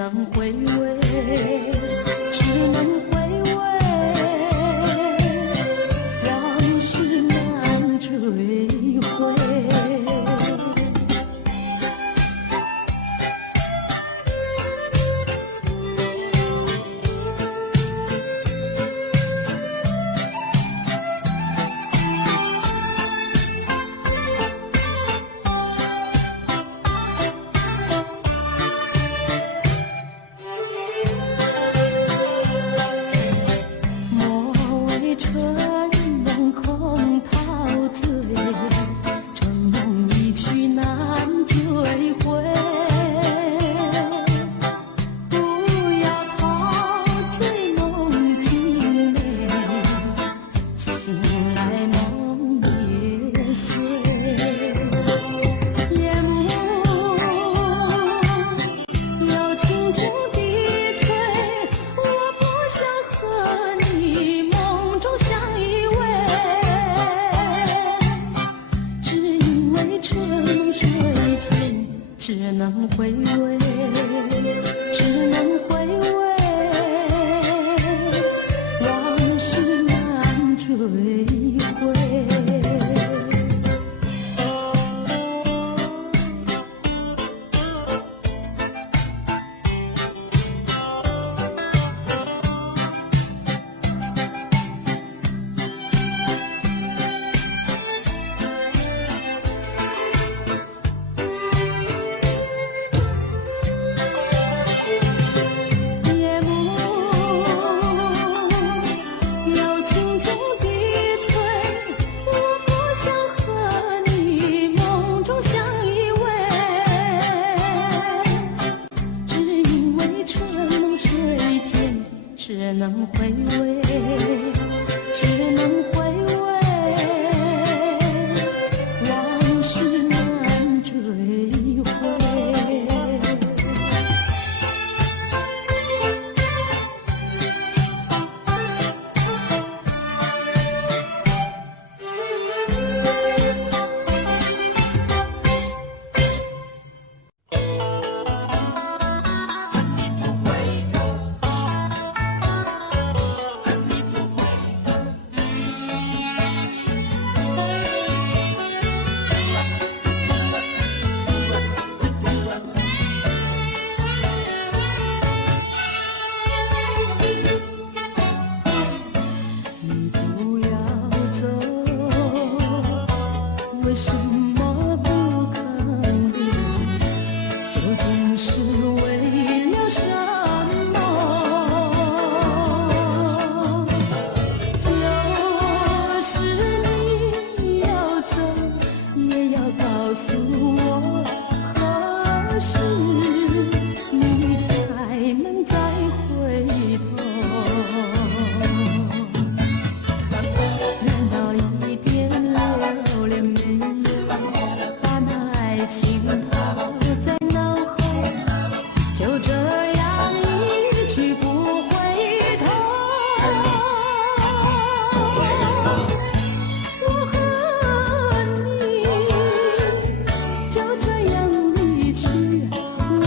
能回味，只能回味，往事难追回。只能回味，只能回味，往事难追回。只能回味，只能回味，往事难追回。为什么不肯留？究竟是为了什么？就是你要走，也要告诉我，何时你才能再回头？难道一点留恋没有？把那爱情抛在脑后，就这样一去不回头。我和你就这样离去，我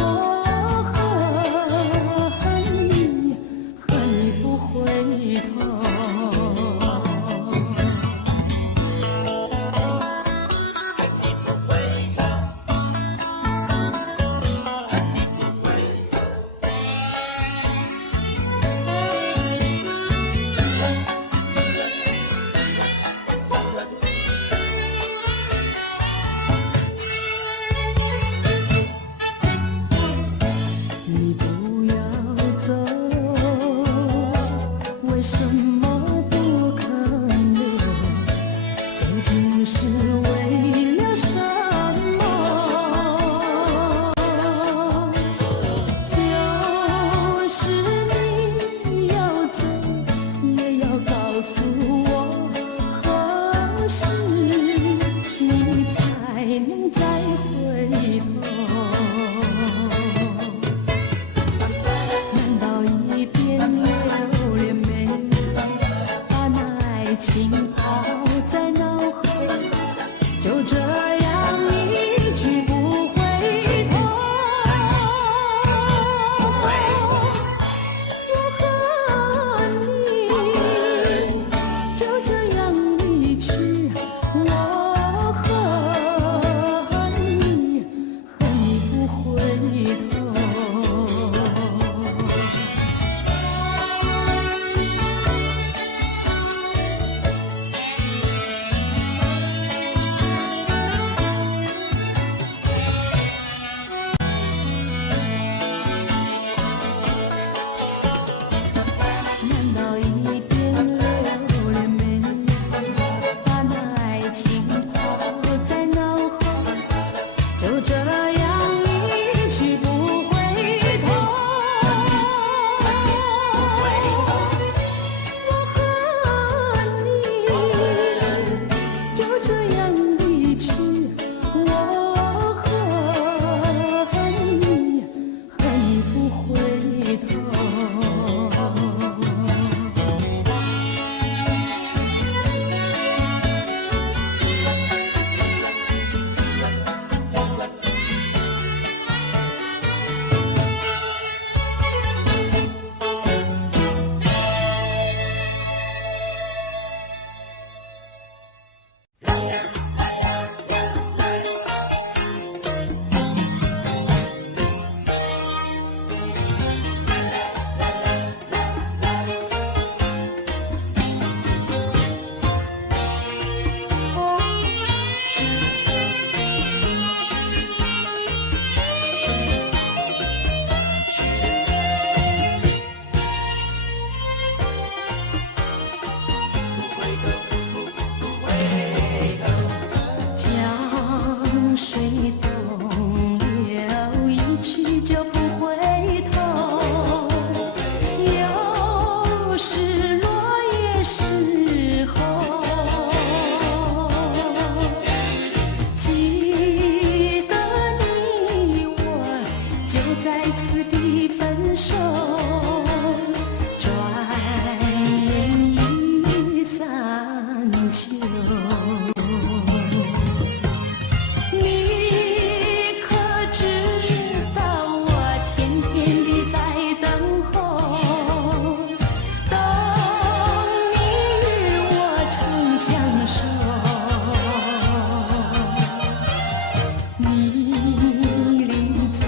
你临走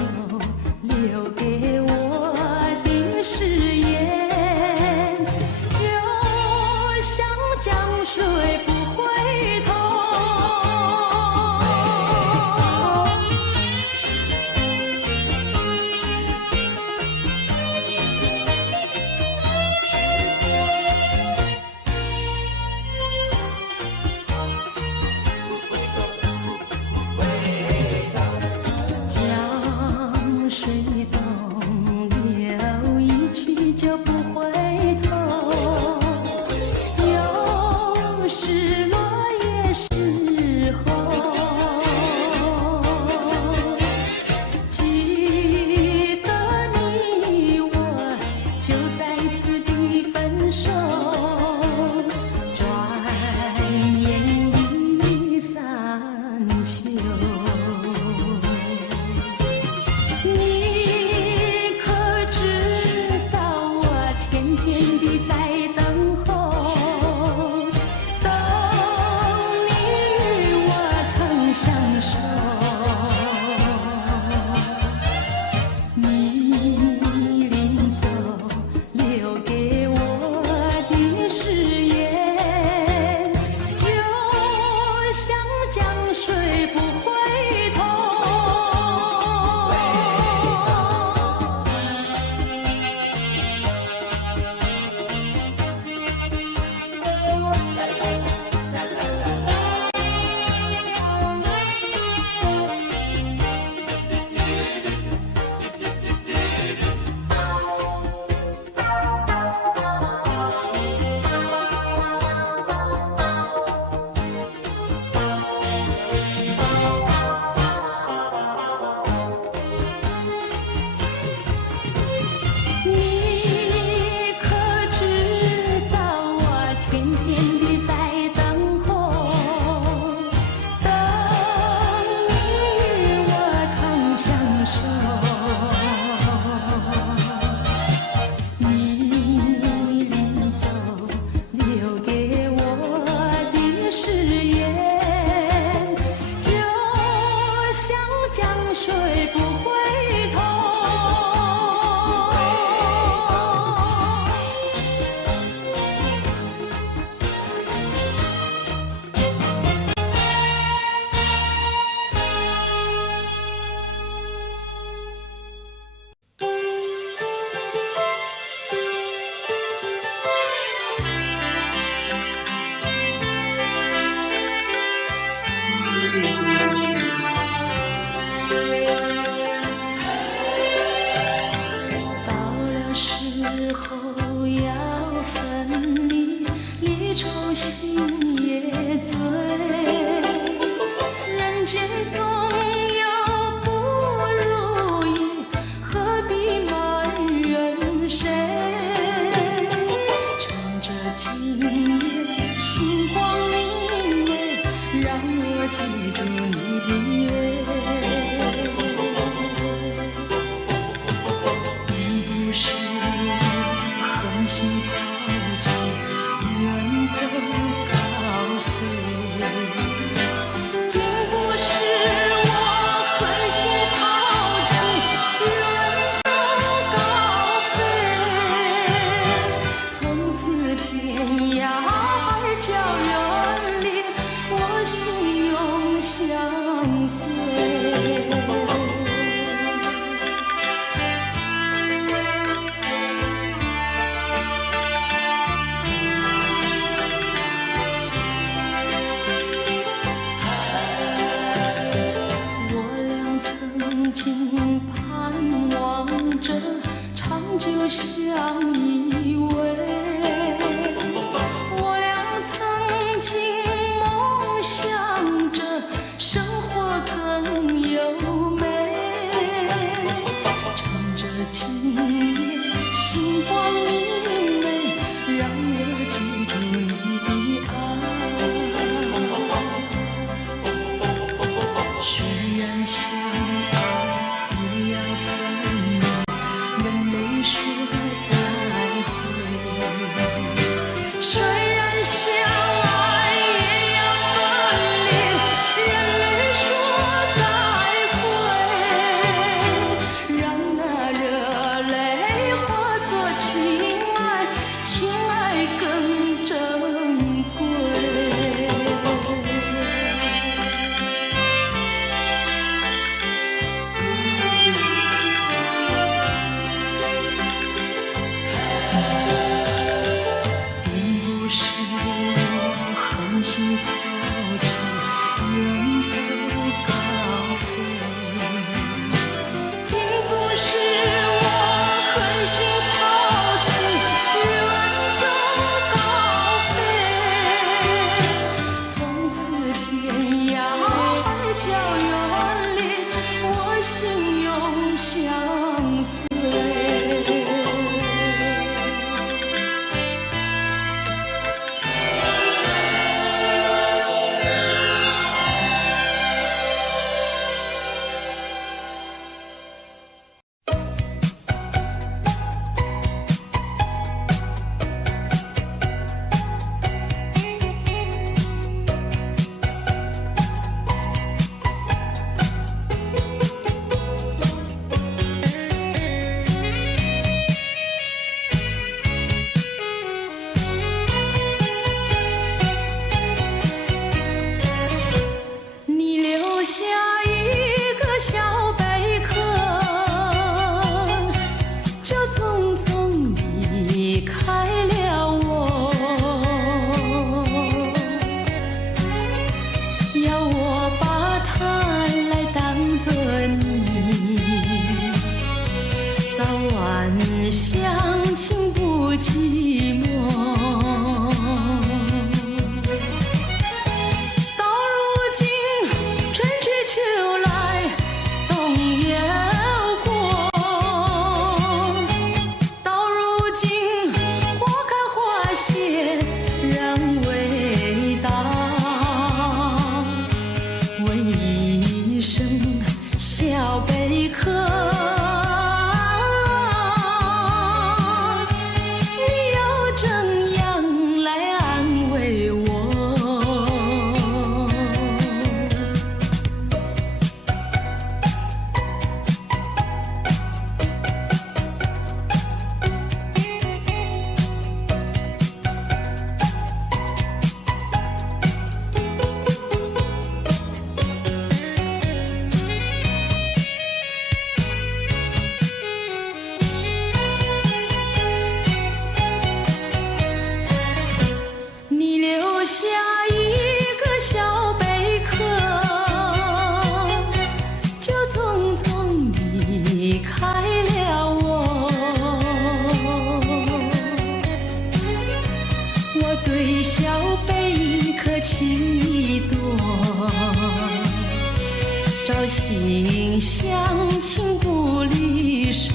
留给我的是就像以为我俩曾经梦想着生活更优美，趁着今夜星光明媚，让我记住你的爱。虽然相爱也要分离，人没说再会。虽然相爱也要分离，人没说再会。让那热泪化作情爱，情爱更珍贵。并不是我狠心抛弃，远走高飞。并不是我狠心抛弃，远走高飞。从此天涯海角远离，我心永相随。你留下一个小贝壳，就匆匆离开了我。要我把它来当作你，早晚相亲不寂寞。到如今春去秋来冬又过，到如今花开花谢人未到，问一声小贝壳，你又怎样来安慰我？你留下一个小贝壳，就匆匆离开了我。我对小贝壳情意多，朝夕相亲不离手。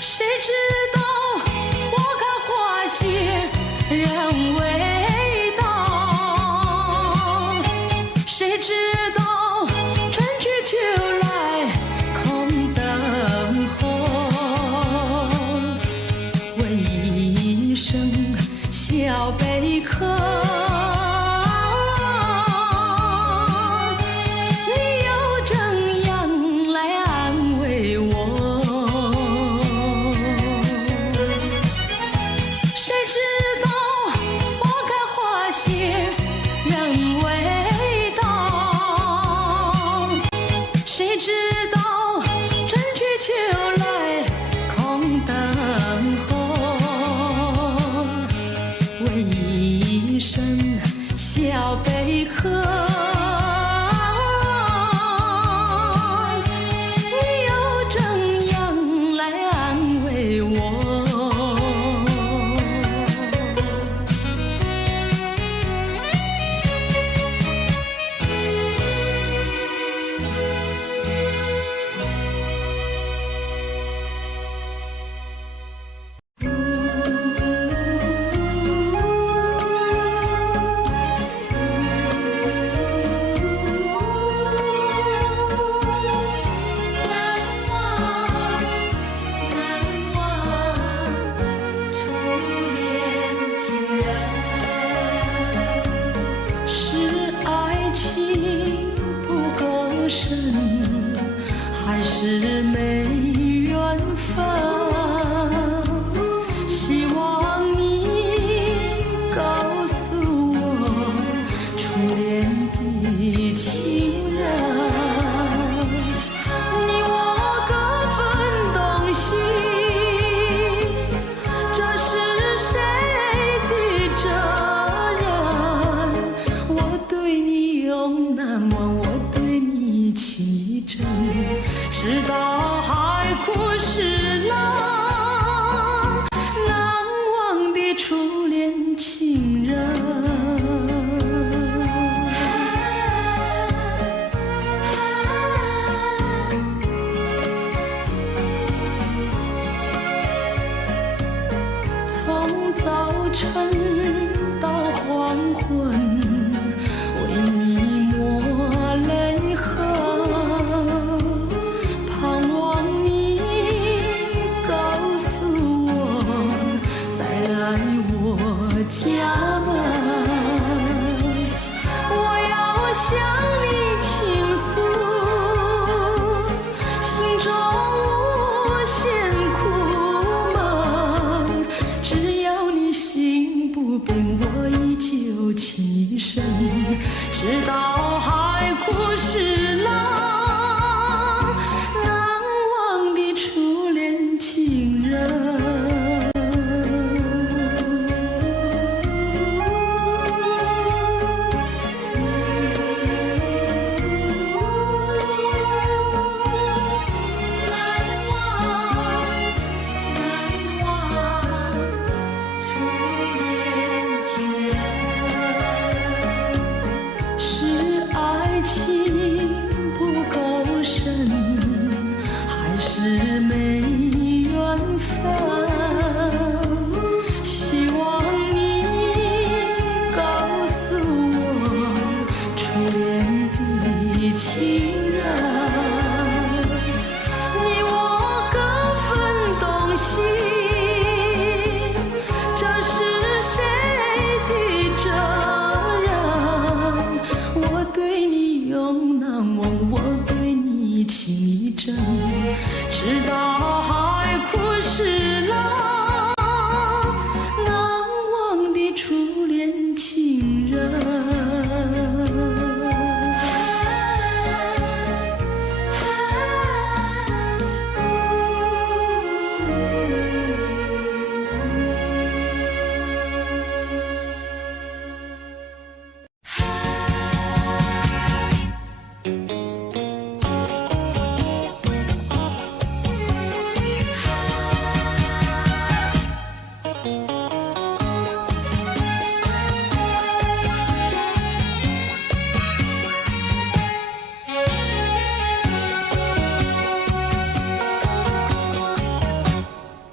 谁知道花开花谢人未到，谁知道春去秋来空等候。问一声小贝壳，你又怎样来安慰我？谁知道花开花谢人未到，谁知道春去秋来空等候。问一声小贝壳，你还是没缘分。希望你告诉我初恋的情人。你我各分东西，这是谁的责任？我对你永难忘，我对你情意真，直到海枯石烂，难忘的初恋情人。从早晨到黄昏，为你抹泪痕，盼望你告诉我再来我家门。我要向你倾诉心中无限苦闷，只要你心不变，我依旧情深，直到海枯石烂，难忘的初恋情人。难忘，难忘初恋情人。是爱情不够深，还是没缘分？希望你告诉我初恋的情人。你我各分东西，这是谁的责任？我对你永难忘，我对你情意真，直到海枯石烂，难忘的初恋情人。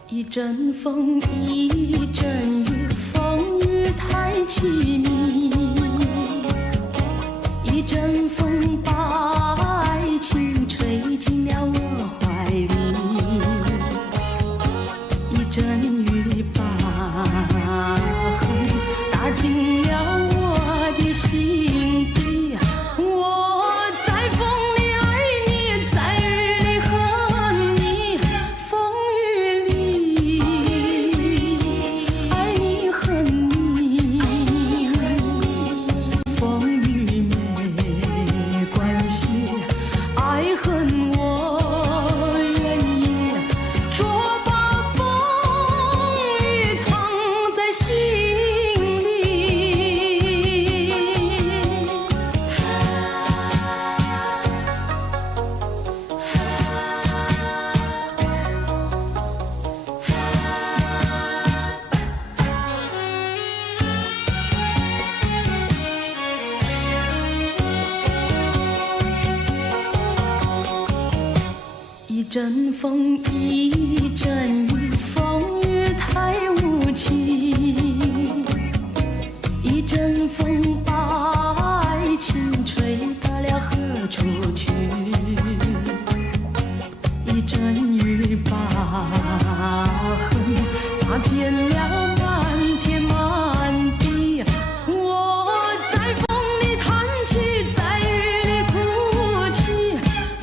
一阵风，一阵雨，风雨太凄迷。一阵风把爱情吹进了我怀里，一阵雨把恨打进了我的心底。我在风里爱你，在雨里恨你，风雨里爱你恨你，风雨没关系，爱恨我愿意，捉把风雨藏在心里。一阵风，一阵雨，风雨太无情。一阵风把爱情吹到了何处去？一阵雨把恨洒遍了满天满地。我在风里叹气，在雨里哭泣，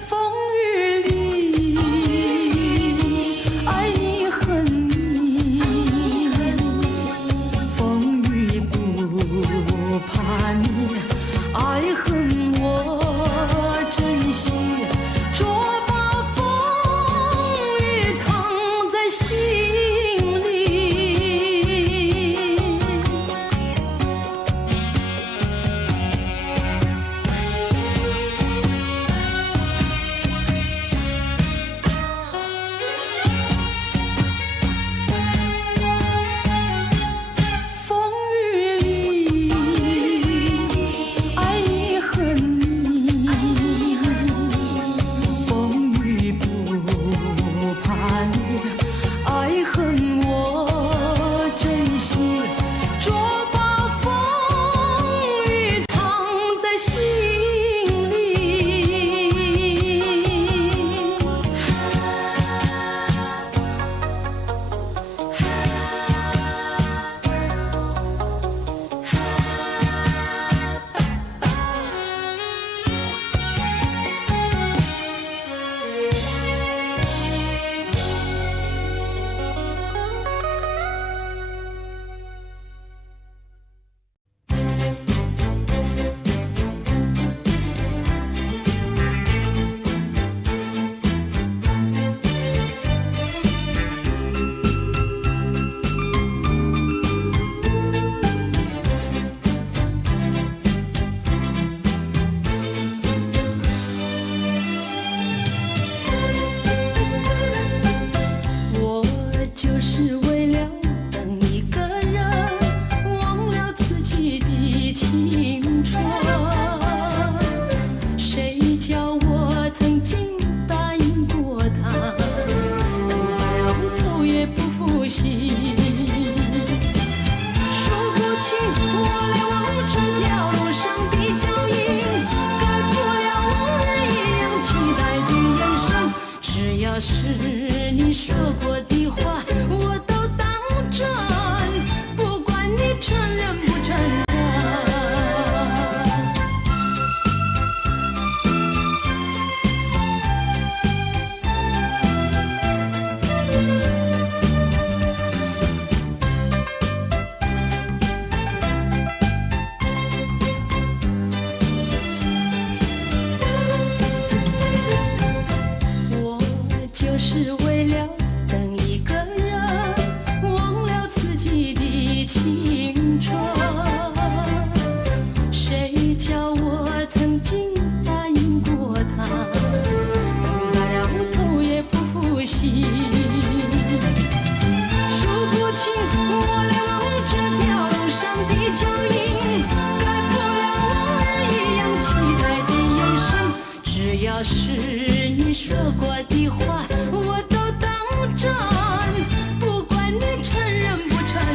风要是你说过的话，我都当真，不管你承认不承认。就是为了等一个人，忘了自己的青春。谁叫我曾经答应过他，等到了头也不负心。数不清我来往这条路上的脚印，盖不了往日一样期待的眼神。只要是你说过的话，我都当真，不管你承认不承认。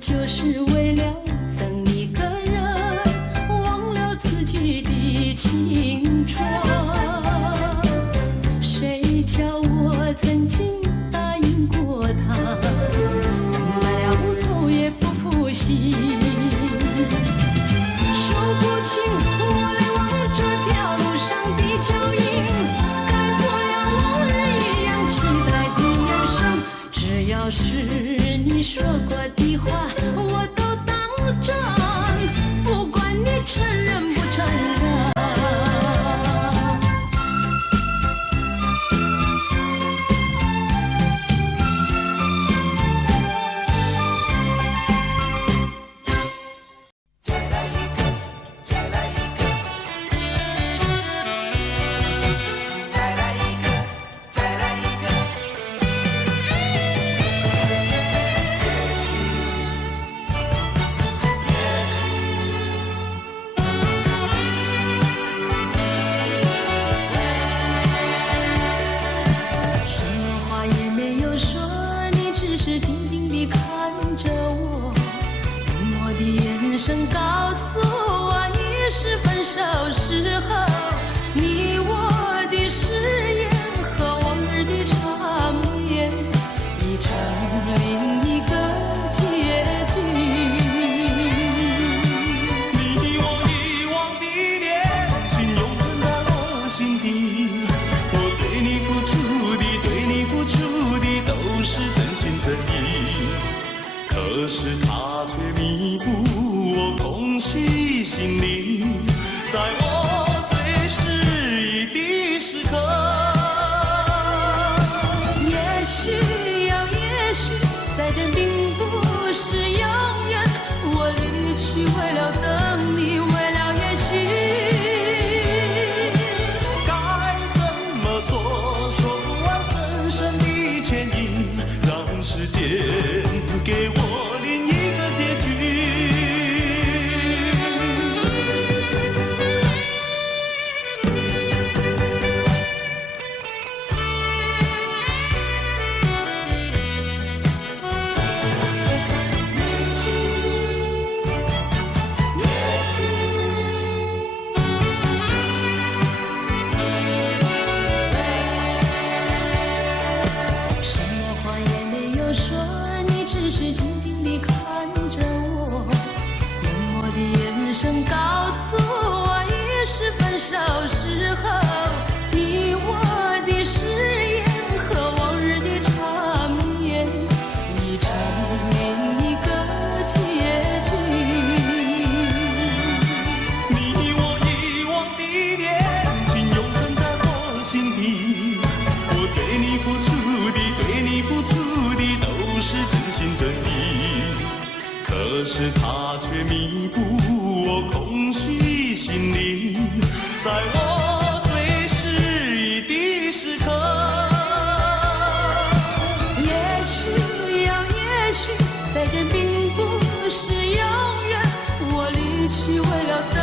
就是为了等一个人，忘了自己的青春。谁叫我曾经答应过他，等到了头也不负心。数不清我来往这条路上的脚印，盖不了往日一样期待的眼神。只要是你说过的话，我都当真，不管你承认不承认。眼神告诉我，已是分手时候，你我的誓言和往日的缠绵，已成另一个结局。你我遗忘的恋情，永存在我心底。我对你付出的，对你付出的，都是真心真意。可是他却弥补我空虚心灵，在我最失意的时刻。也许呀，也许再见并不是永远，我离去为了等你，为了也许。该怎么说，说不完深深的牵引，让时间给我另一个结局。什么话也没有说，你只是静静地看着我，用我的眼神告诉我，已是分手时候，你我的誓言和往日的缠绵，已成另一个结局。你我遗忘的恋情，永存在我心底。我对你付出的，对你付出的，都是真心真意。可是他却弥补我空虚心灵，在我最失意的时刻。也许呀，再见并不是永远，我离去为了等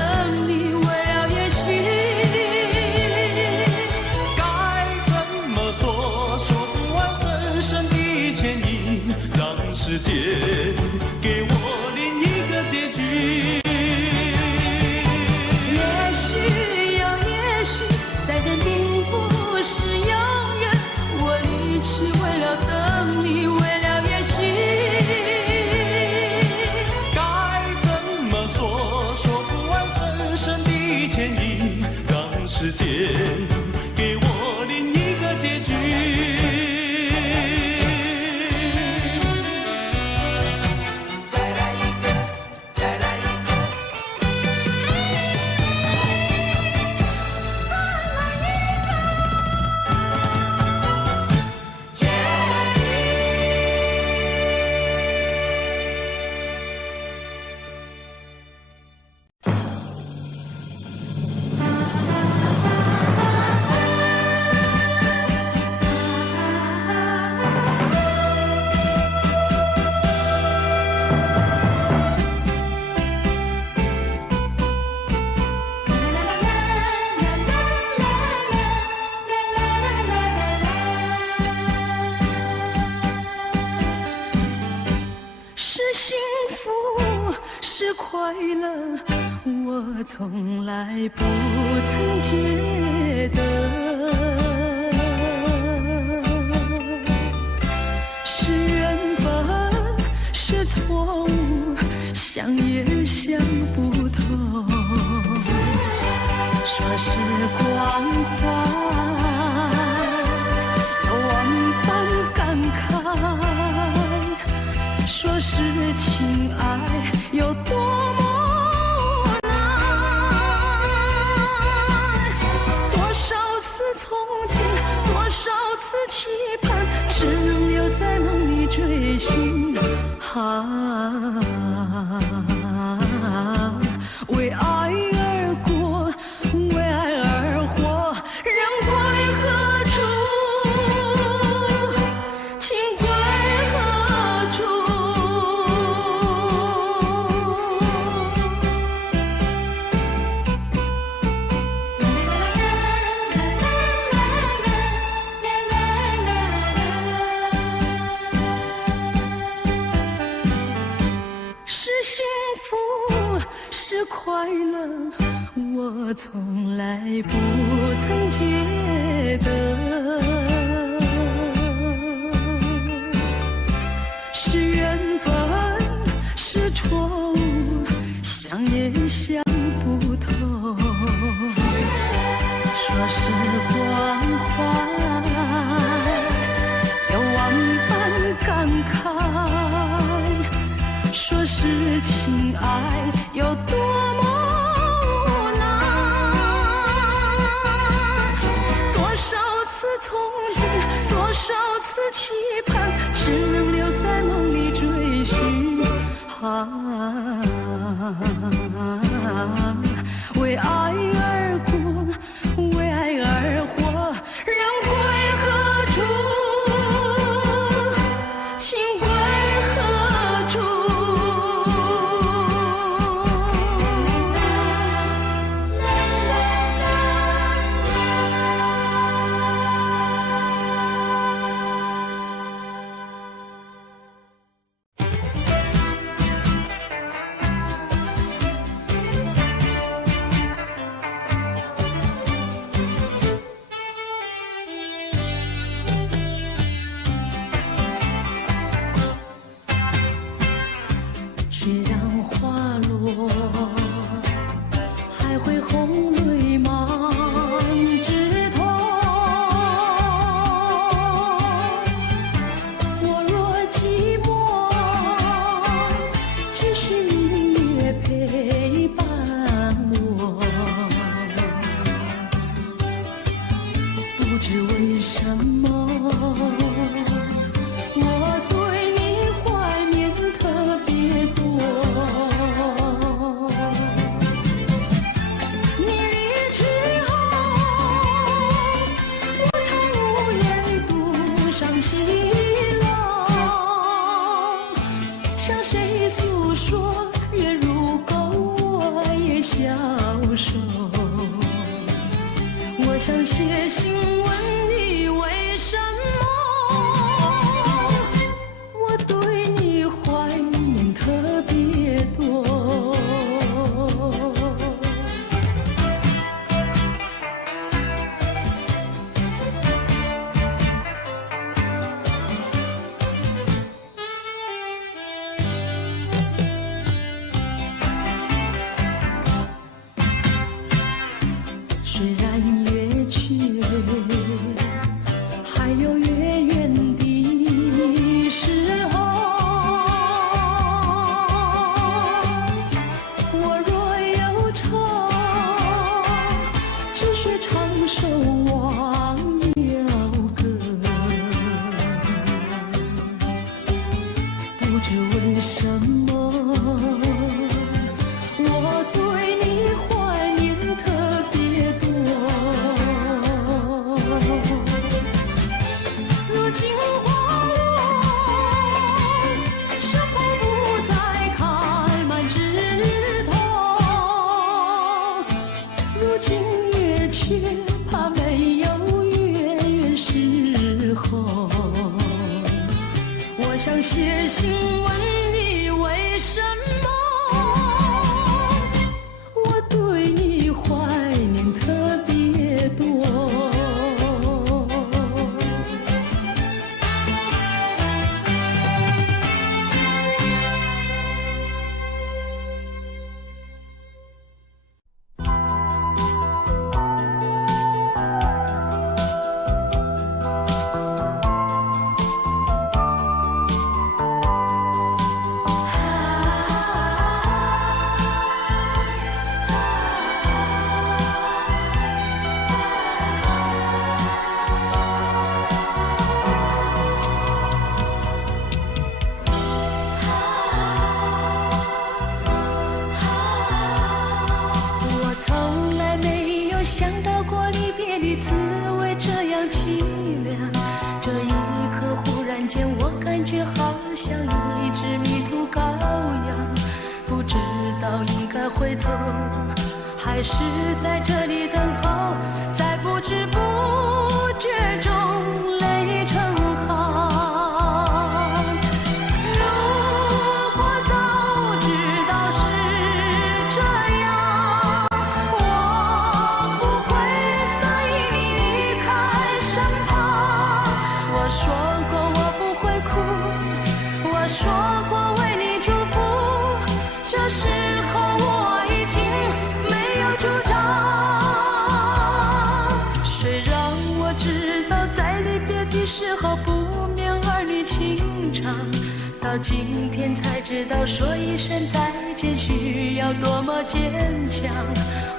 你，为了也许。该怎么说？说不完深深的歉意，让时间给我另一个结局。也许又也许，再见并不是永远，我离去为了等你，为了也许。该怎么说？说不完深深的歉意，让时间给我另一个结局。快乐，我从来不曾觉得是缘分，是错误，想也想不透。说时光快，有万般感慨，说是情爱有多么难，多少次憧憬，多少次期盼，只能留在梦里追寻。为爱而过，为爱而活，人归何处？情归何处？是幸福，是快乐，我从来不曾觉得是缘分，是错误，想也想不透。说时光快，有万般感慨，说是情爱有多么无奈，多少次憧憬，多少次期盼，只能留在梦里追寻。为爱而过，为爱而活，人归何处？情归何处？向谁诉说？月如钩，我也消瘦。我想写信问你，为什么我对你怀念特别多？虽然月缺，还有月圆的时候。我若有愁，只需唱首忘忧歌。不知为什么，我对你怀念特别多。如今花落，山坡不再开满枝头。如今月缺，怕没有月圆时候。我想写信问你，为什么我对你怀念特别多？我从来没有想到过离别的滋味这样凄凉。这一刻，忽然间，我感觉好像一只迷途羔羊，不知道应该回头，还是在这里等候，在不知不觉中泪成行。如果早知道是这样，我不会答应你离开身旁。我说过我不会哭，我说过为你祝福，这时候我已经没有主张。虽然我知道在离别的时候不免儿女情长，到今天才知道说一声再见需要多么坚强。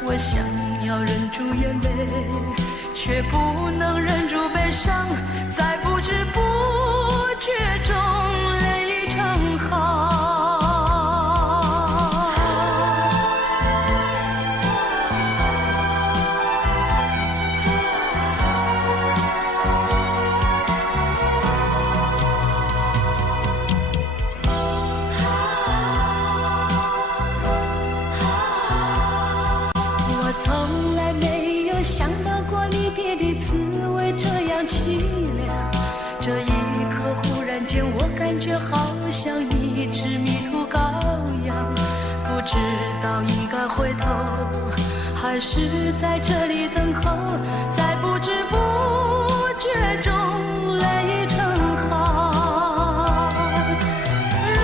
我想要忍住眼泪，却不能忍住悲伤，在不知不觉中泪成行。我从来没有想到过离别的滋味这样凄凉。这一刻，忽然间，我感觉好像一只迷途羔羊，不知道应该回头，还是在这里等候，在不知不觉中泪成行。如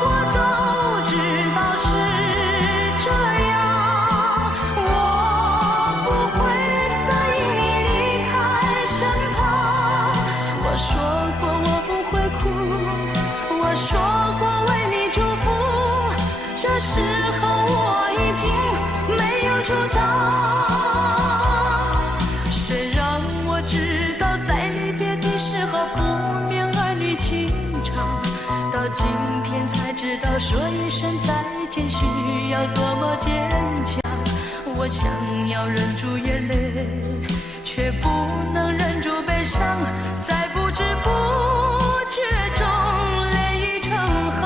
果早知道是这样，我不会答应你离开身旁。我说过我不会哭，我说过为你祝福，这时候我已经没有主张。虽然我知道在离别的时候不免儿女情长，到今天才知道说一声再见需要多么坚强。我想要忍住眼泪，却不能忍住悲伤，在不知不觉中泪成行。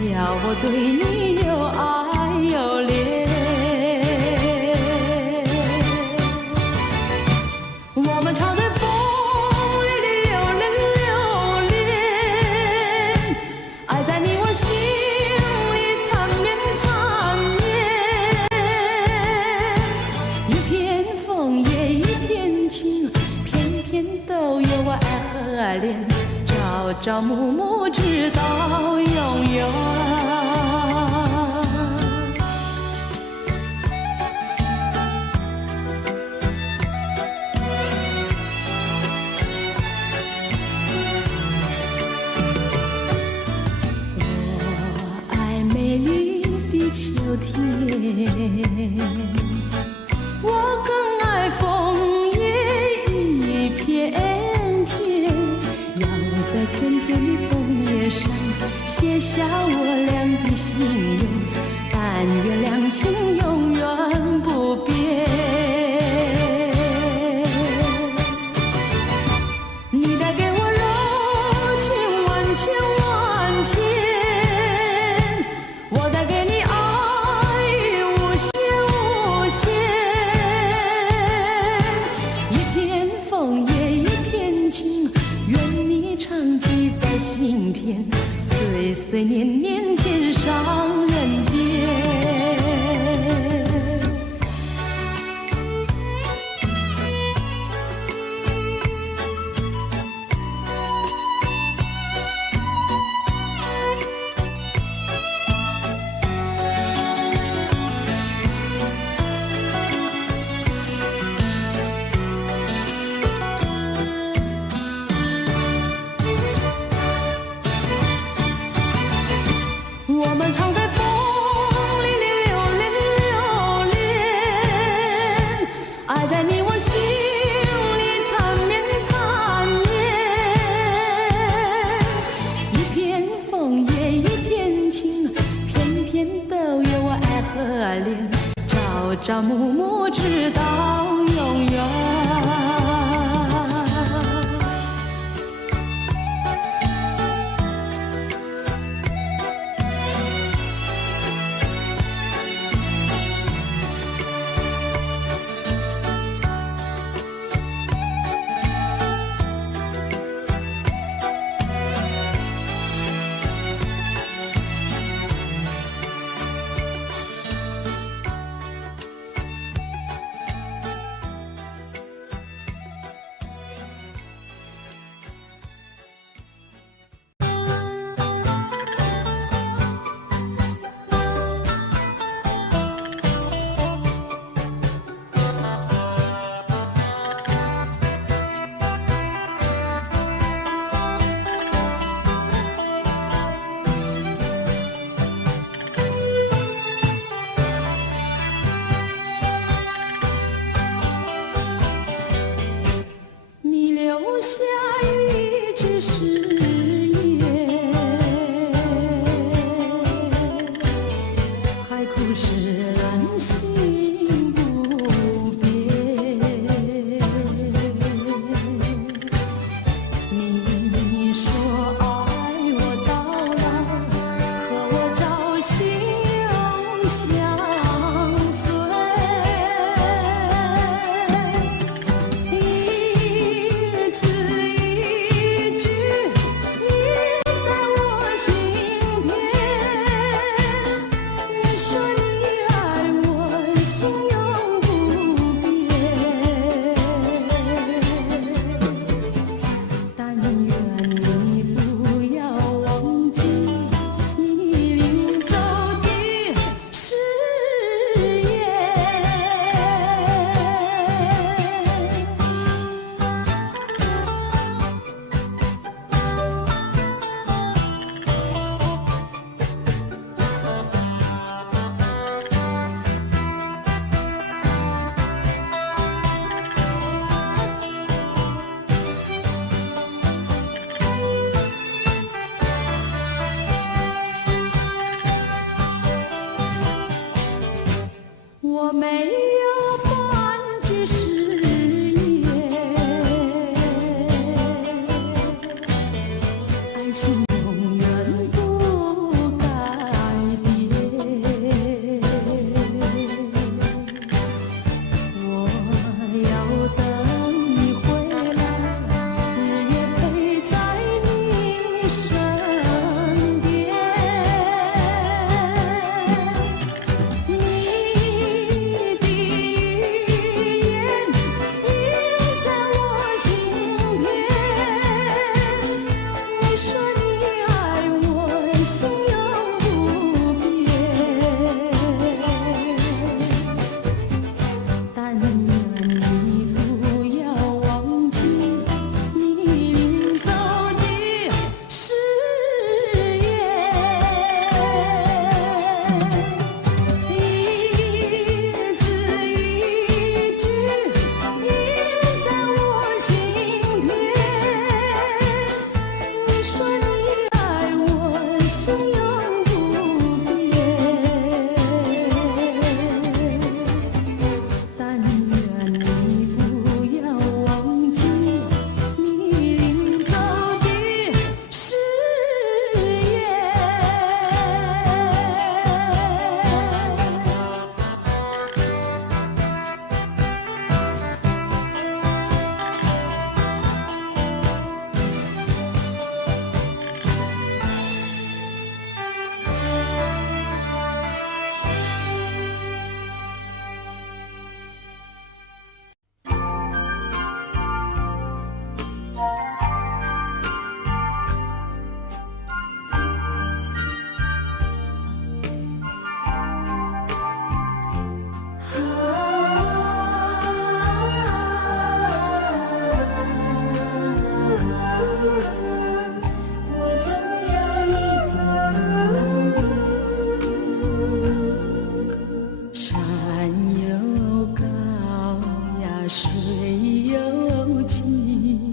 叫我对你又爱又恋。我们常在风里流连流连，爱在你我心里缠绵缠绵。一片枫叶一片情，片片都有我爱和恋，朝朝暮暮直到永远。秋天，我更爱枫叶一片片，要在片片的枫叶上写下我俩的心愿，但愿两情永远不变。你带给我柔情万千万千，我带给你爱心田，岁岁年年天上人间。我们常在风里流连流连，爱在你我心里缠绵缠绵。一片枫叶一片情，片片都有我爱和恋，朝朝暮暮直到永远。有情，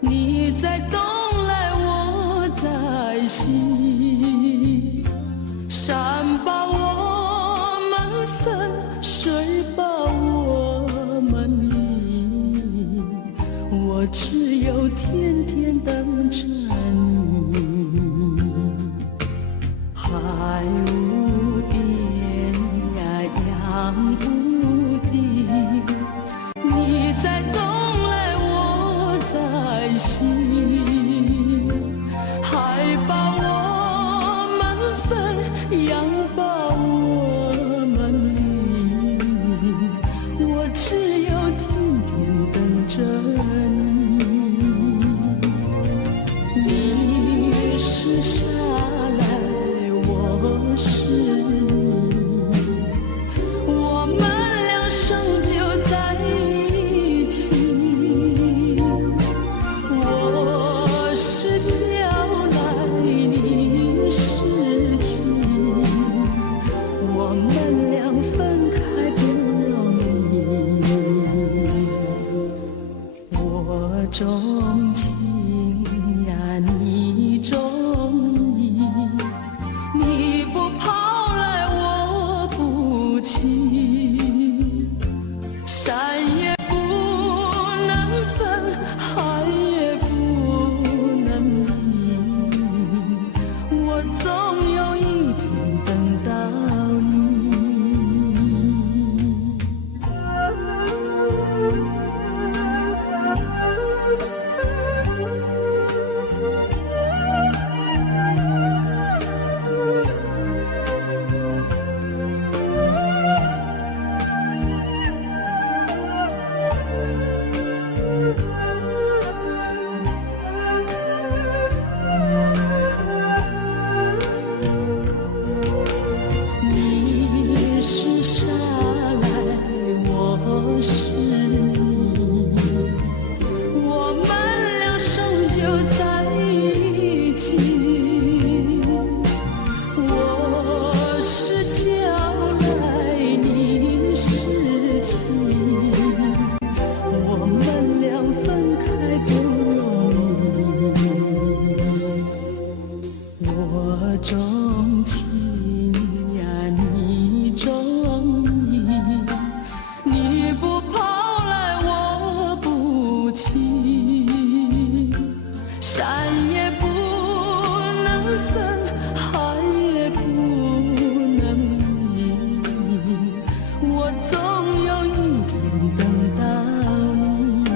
你在东来我在西，山把我们分，水把我们离，我只有天天等着你，海无边呀，洋无底，你在东来我在西，海把我们分，洋把我们离，我只有天天等着你。你是沙来，我是泥，我们俩生就在一起。我是娇来，你是妻，我们俩分开不容易。我钟情呀，你钟意，你不跑来我不去，山也不能分，海也不能离，我总有一天等到你。你是沙来，我是泥，我们俩生就在一起。我是娇来，你是妻，我们俩分开不容易。我钟情呀，你钟意，你不跑来我不去，山也不能分，海也不能离，我总有一天等到你。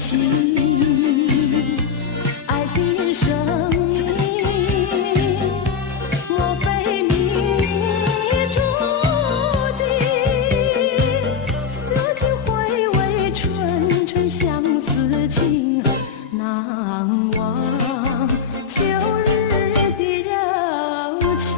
情，爱的生命，莫非命运注定？如今回味纯纯相思情，难忘旧日的柔情。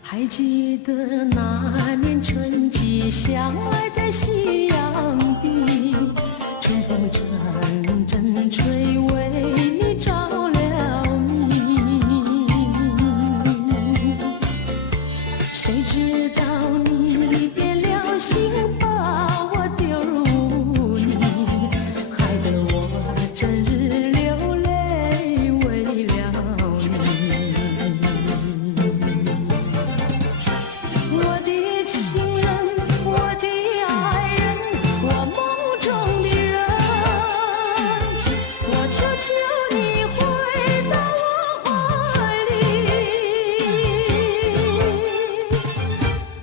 还记得那年春季相爱在夕阳地，春风阵阵吹，为你着了迷。谁知道你变了心，把我丢入泥，害得我整日流泪为了你。我的情人，我的爱人，我梦中的人，我求求你回到我怀里。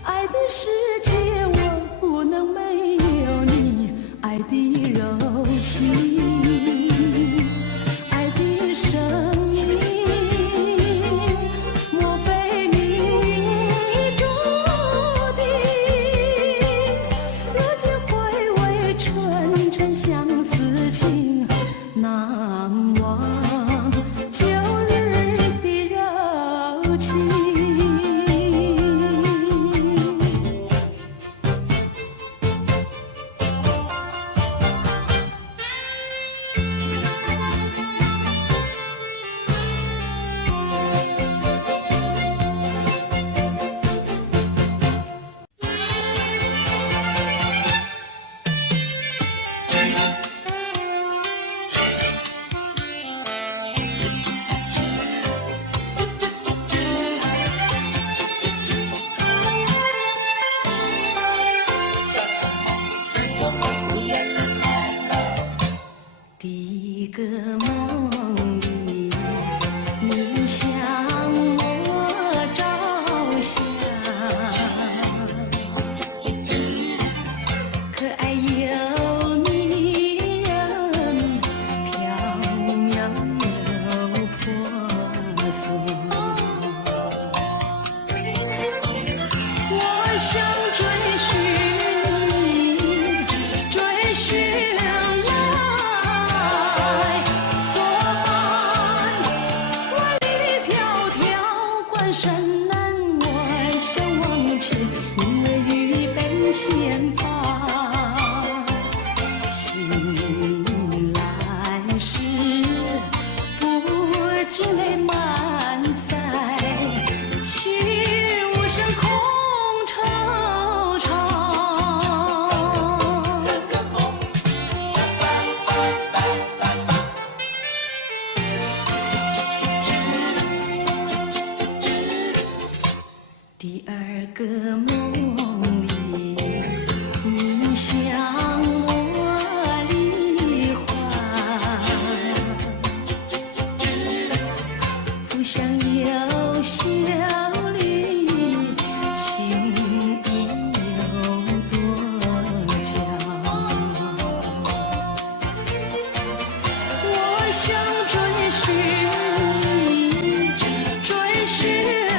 爱的世界我不能没有你，爱的柔情，爱的生命，莫非命运注定？如今回味纯纯相思情，难忘旧日的柔情。第一个梦里，你向我照相，可爱又迷人，飘渺又婆娑。我想追寻你，追寻来作伴。万里迢迢关山难，我想忘却，因为预备先发。醒来时，不禁泪满腮，去无声空惆怅。第二个梦里，你向我梨花，浮想有笑里，情意有多娇。我想追寻你，追寻来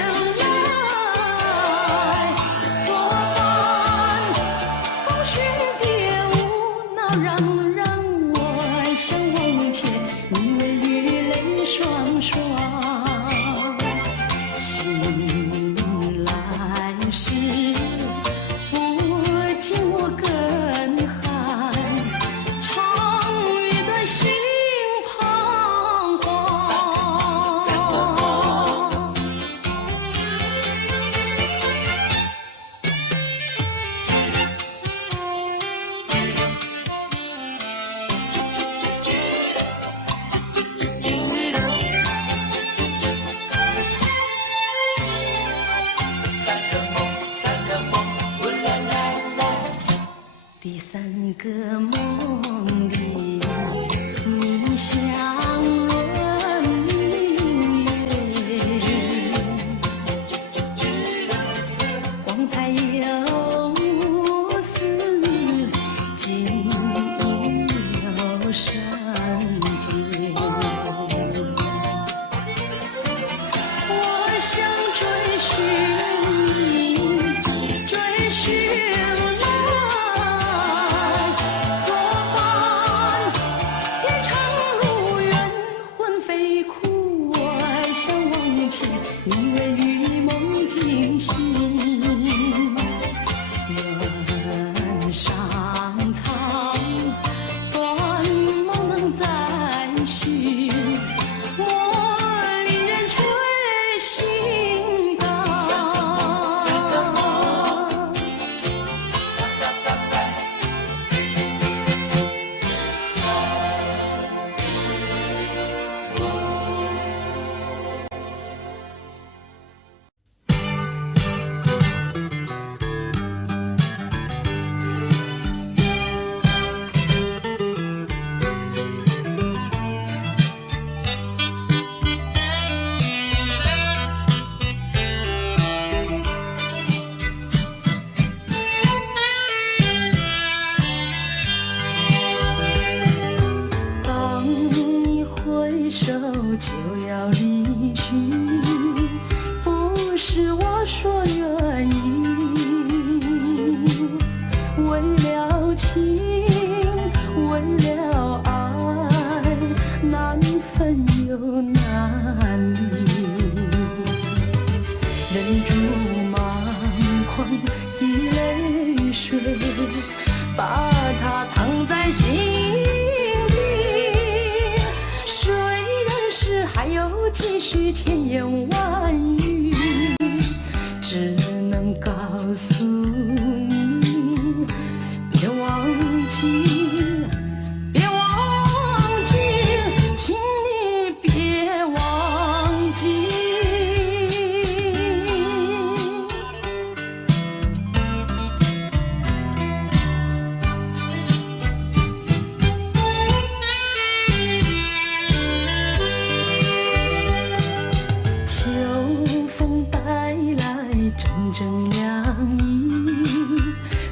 作伴。风雪蝶舞闹让我想忘却，因为雨泪双双。醒想追寻你，追寻来，作伴天长路远，魂飞哭，我想忘记你为与梦惊醒。人上苍，断梦能再续，莫令人吹心肝。当你回首就要离去，不是我说愿意，为了情，为了爱，难分又难离，忍住满眶的泪水，把它藏在心底。虽然是还有几许千言万语，只能告诉你，别忘记，别忘记，请你别忘记。秋风带来阵阵凉意，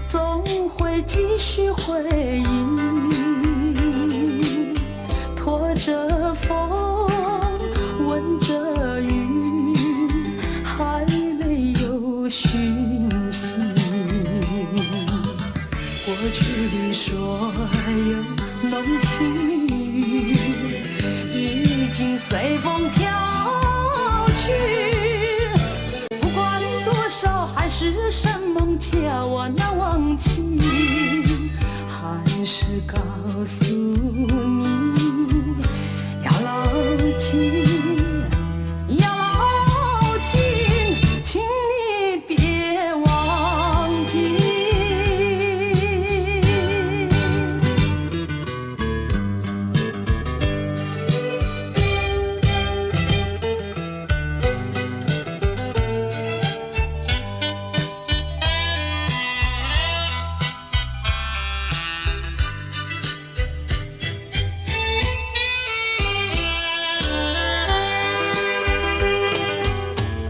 总会继续回忆，拖着风，闻着雨，还没有讯息。过去的所有浓情蜜语，已经随风飘去，不管多少海誓山盟，叫我难忘记，还是告诉你，要牢记，要牢记，请你别忘记。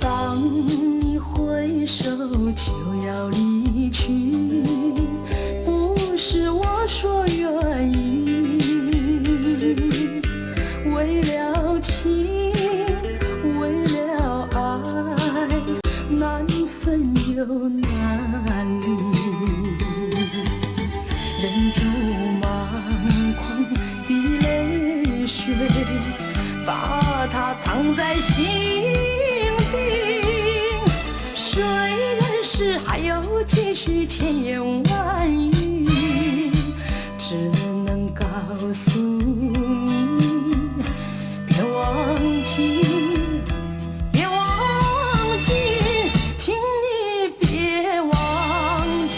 当你回首就要离去，不是我说愿意，为了情，为了爱，难分又难离，忍住满眶的泪水，把它藏在心底。虽然是还有几许千言万语，只能告诉你，别忘记，别忘记，请你别忘记。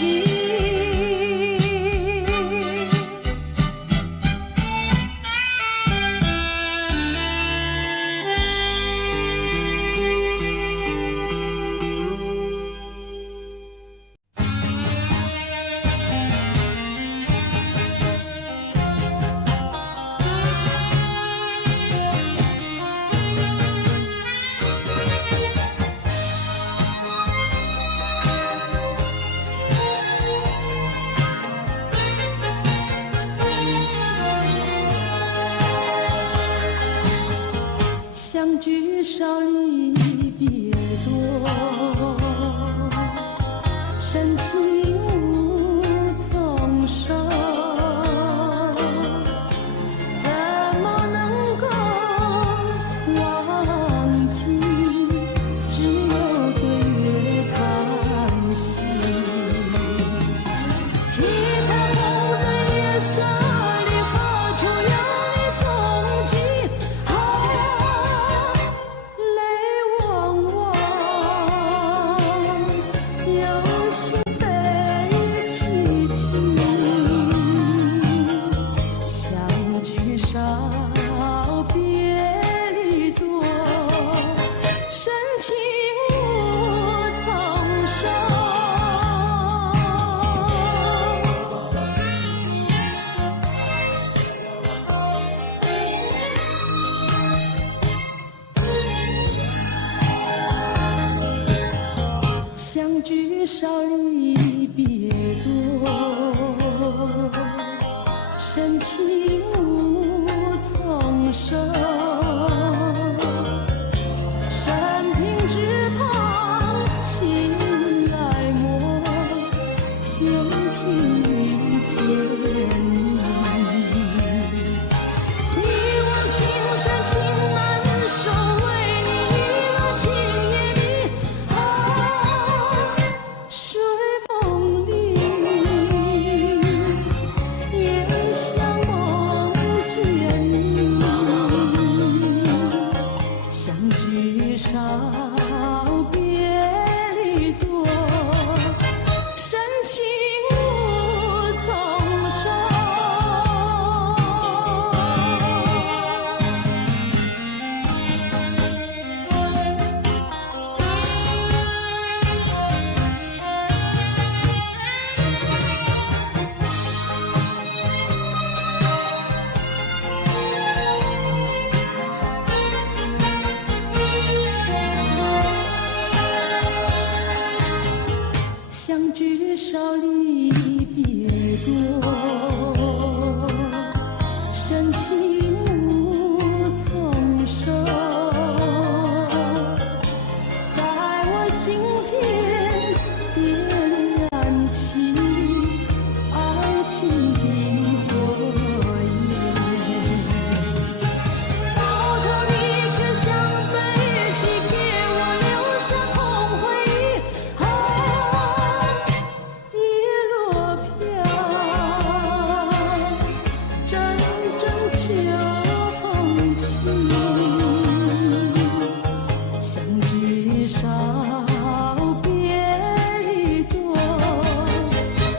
多，深情无从说，怎么能够忘记？只有对月叹息。七彩虹的夜色里，何处有你踪迹？泪汪汪，有心悲戚戚，相聚少，别离多，深情无从说。相聚少，离别多，深情无从说。生平只盼情来磨，偏偏遇见你。一往情深情难收，为你一往情也迷。睡梦里也想梦见你，相聚少，别离多，深情无从说。相聚少，离别多，深情无从说。在我心田点燃起爱情的火焰，到头你却像飞起，给我留下空回忆。叶落飘，阵阵秋风起，相聚少，别离多，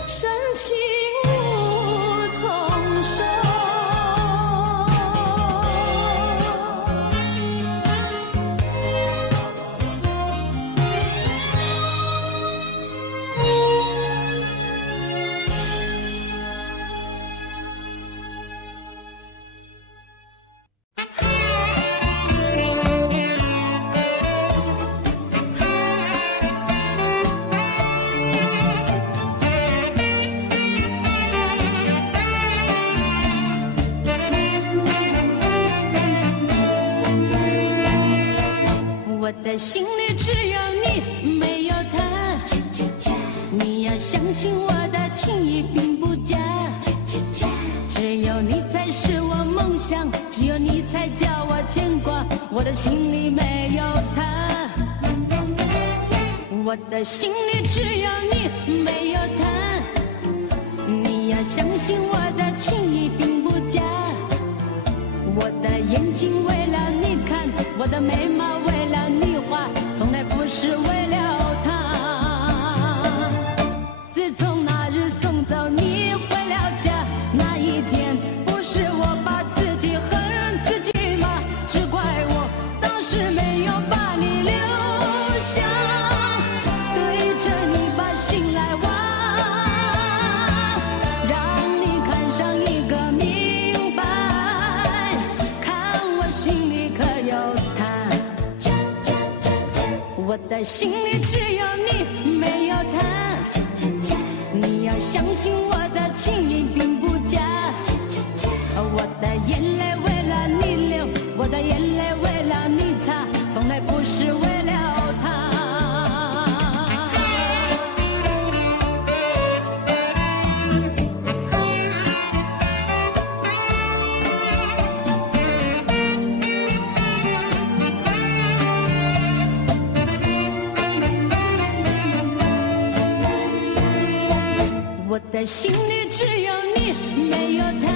深情无从说。我的心里只有你，没有他。你要相信我的情意并不假。只有你才是我梦想，只有你才叫我牵挂。我的心里没有他。我的心里只有你，没有他。你要相信我的情意并不假。我的眼睛为了你看，我的眉毛为了你画，从来不是为了他。自从那日送走你回了家，那一天不是我把自己恨自己吗？只怪我当时没有把你留下，对着你把心来挖，让你看上一个明白，看我心里可有他。我的心里只有你，没有他。你要相信我的情意并不假。我的眼泪为了你流，我的眼泪为了你擦，从来不是为了他。的心里只有你，没有他。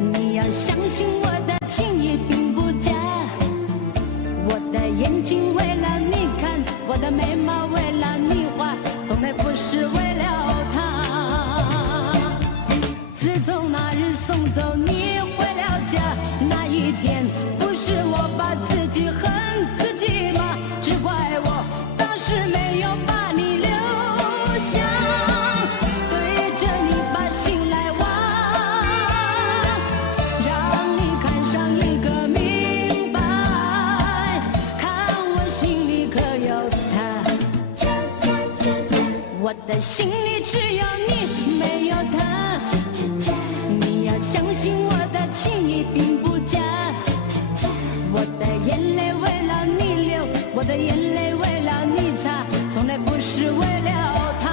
你要相信我的情意并不假，我的眼睛为了你看，我的眉毛为了你画，从来不是为了他。自从那日送走你回了家，那一天不是我把自己恨自己吗？只怪我当时没有把你留下，对着你把心来挖，让你看上一个明白，看我心里可有他。我的心里只有你，没有他。你要相信我的情意并不假，我的眼泪为了你流，我的眼泪为了你擦，从来不是为了他。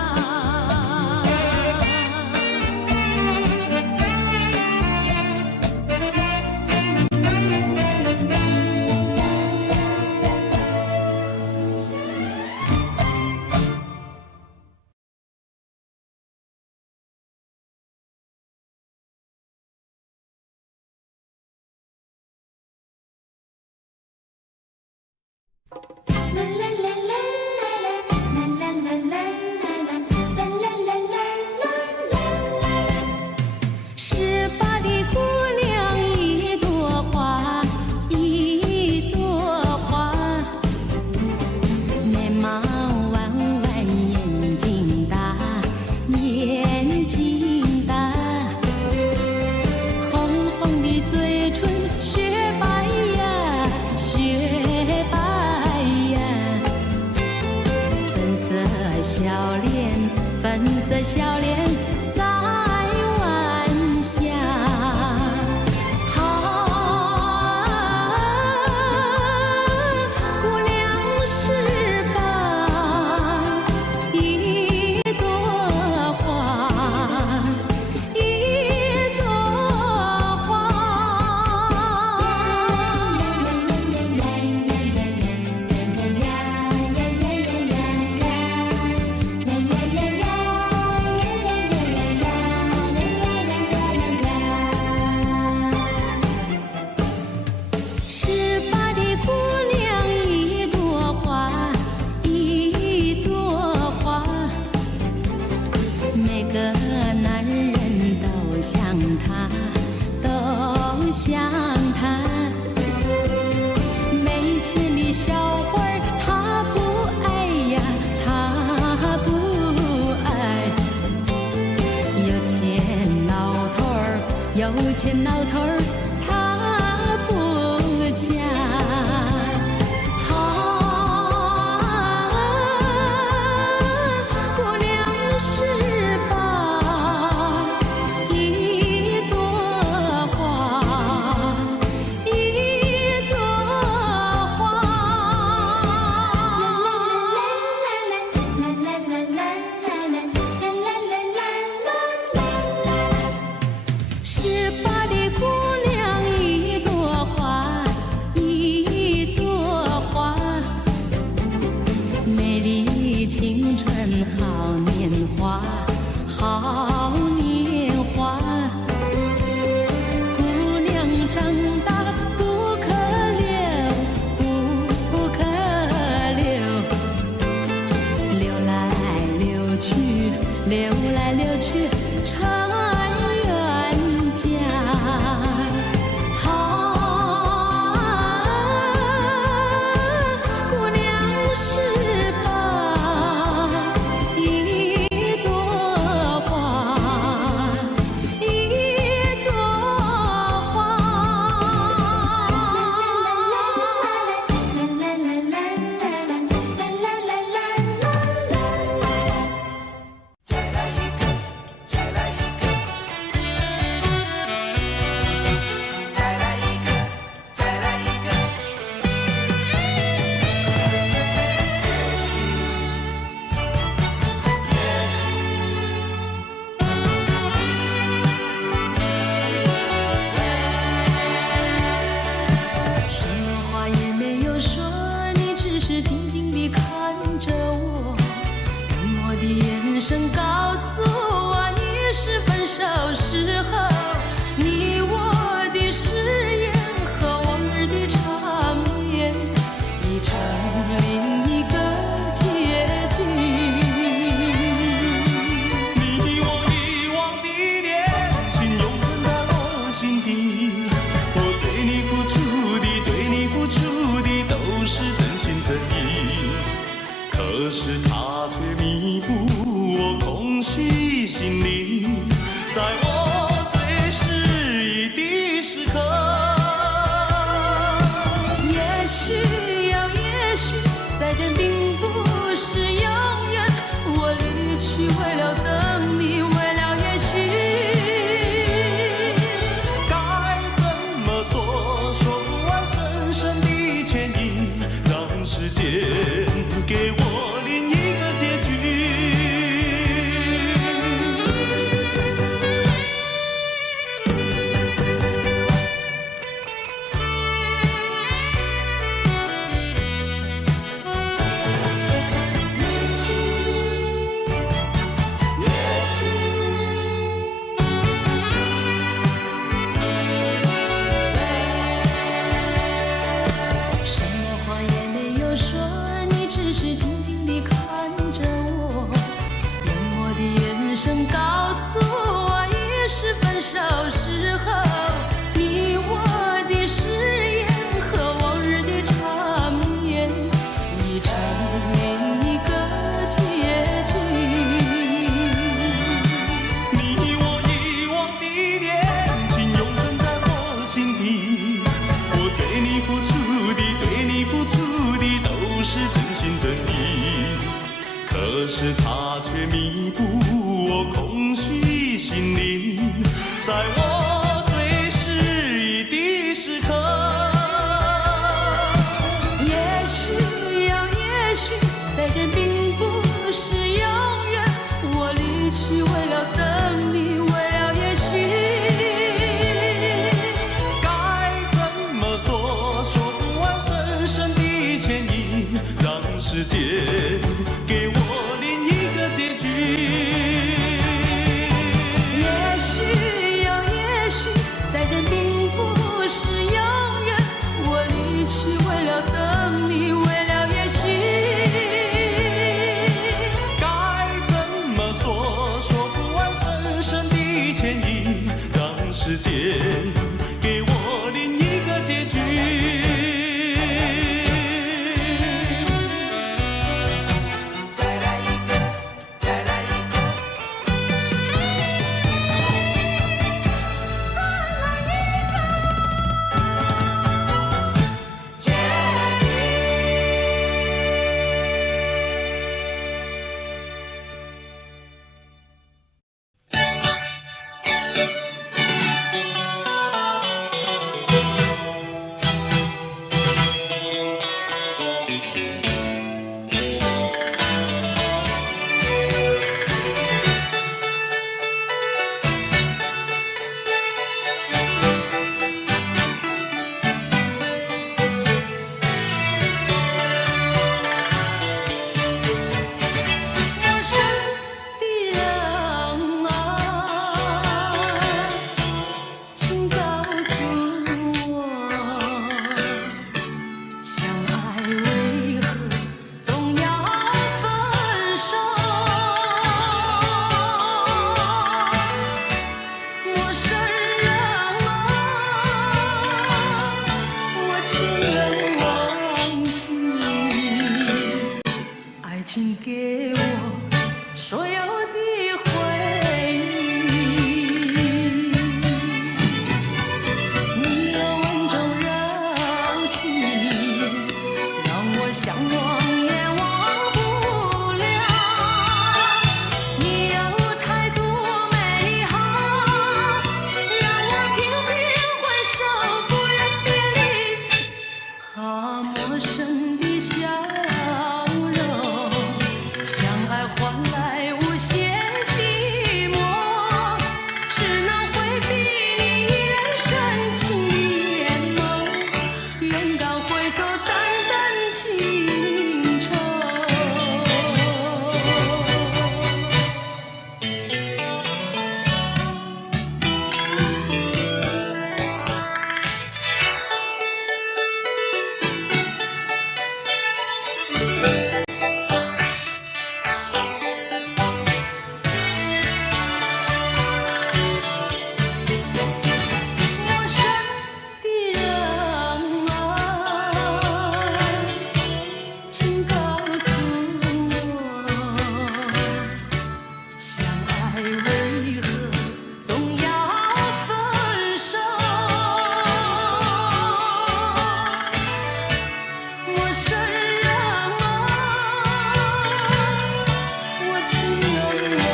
18的姑娘一朵花，一朵花，眉毛弯弯，眼睛大，眼睛大，红红的嘴唇，雪白呀，雪白呀，粉色笑脸，粉色笑脸。有钱老头儿他不嫁，姑娘18，一朵花，一朵花。18的姑娘一朵花，一朵花，美丽青春好年华，好年华。姑娘长大不可留，不可留，流来流去，流来流去。静静地看着我，沉默的眼神告诉我。也是分手时候你我的誓言和往日的缠绵已成另一个结局。你我遗忘的恋情永存在我心底，我对你付出的，对你付出的都是真心真意，可是他却弥补我空虚心灵，在我最失意的时刻。也许呀，也许再见并不是永远，我离去为了等你，为了也许。该怎么说，说不完深深的歉意，让时间给我另一个结局。什么话也没有说，你只是静静地看着我，冷漠的眼神告诉我，已是分手时候你我的誓言和往日的缠绵已成另一个结局。你我遗忘的恋情永存在我心底，我对你付出的，对你付出的都是真心真意，可是他却弥补我空虚心灵，在我最失意的时刻。也许呀，也许再见并不是永远，我离去为了等你，为了也许。该怎么说，说不完深深的歉意，让时间给我另一个结局。也许呀，也许再见并不是永远，我离去为了等你，为了也许。该怎么说，说不完深深的歉意，让时间给我另一个结局。陌生的人啊，请告诉我，相爱为何总要分手？陌生人啊，我情愿忘记你。爱情给我所有的回忆，你有温柔柔情，让我想忘也忘不了。你有太多美好，让我频频回首，不忍别离。他陌生的笑容，相爱换来无限寂寞，只能回避你眼深情的眼眸，勇敢会做淡淡情请告诉我，相爱为何总要分手？我承认我情有忘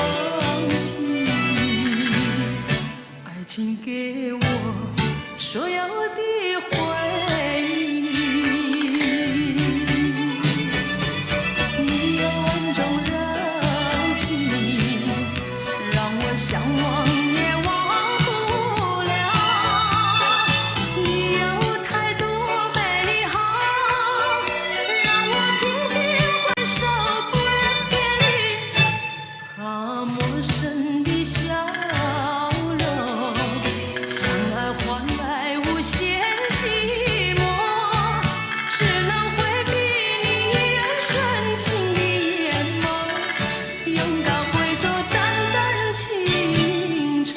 记，爱情给我所有的回忆。你有万种热情，让我想忘也忘不了。你有太多美好，让我频频回首不忍别离。好陌生的笑容，相爱换来无限寂寞，只能回避你人深情的眼眸，勇敢会做淡淡情愁。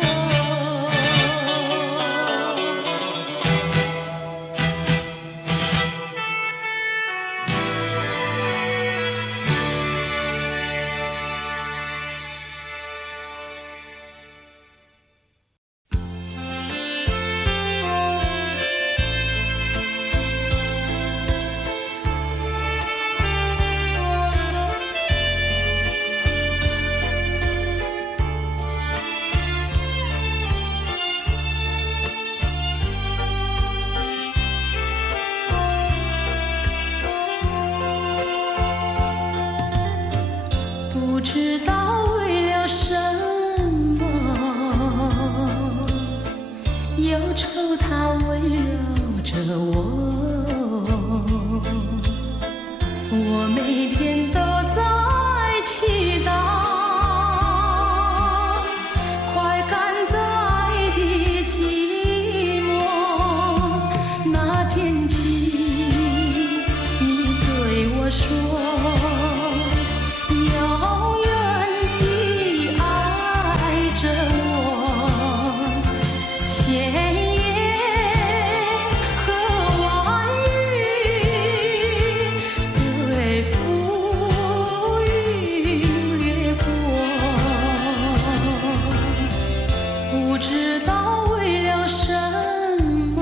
不知道为了什么，忧愁它围绕着我，我每天都在祈祷，快赶走爱的寂寞。那天起，你对我说，永远地爱着我，千言和万语随浮云掠过，不知道为了什么，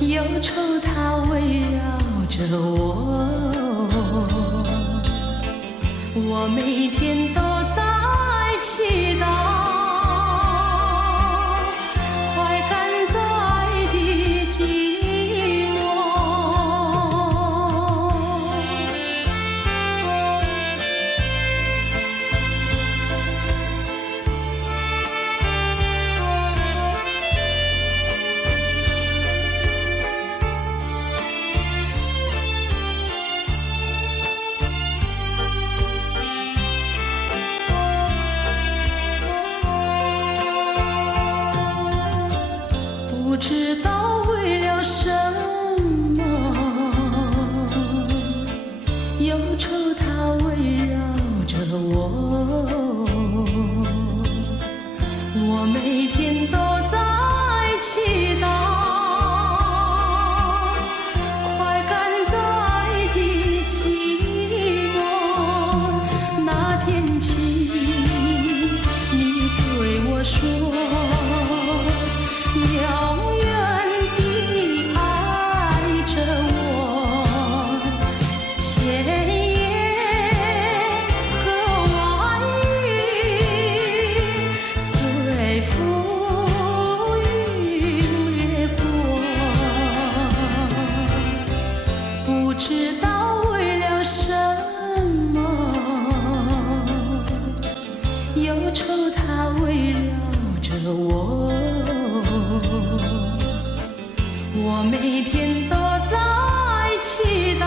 忧愁它围绕着我，我每天都在祈祷，快赶走爱的寂寞。不知道为了什么，忧愁它围绕着我，我每天都在祈祷，快赶走爱的寂寞。那天起，你对我说，永远地爱着我，千言和万语随浮云掠过，不知道为了什么，忧愁它围绕着我，我每天都在祈祷，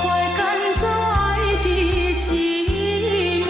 快赶走爱的寂寞。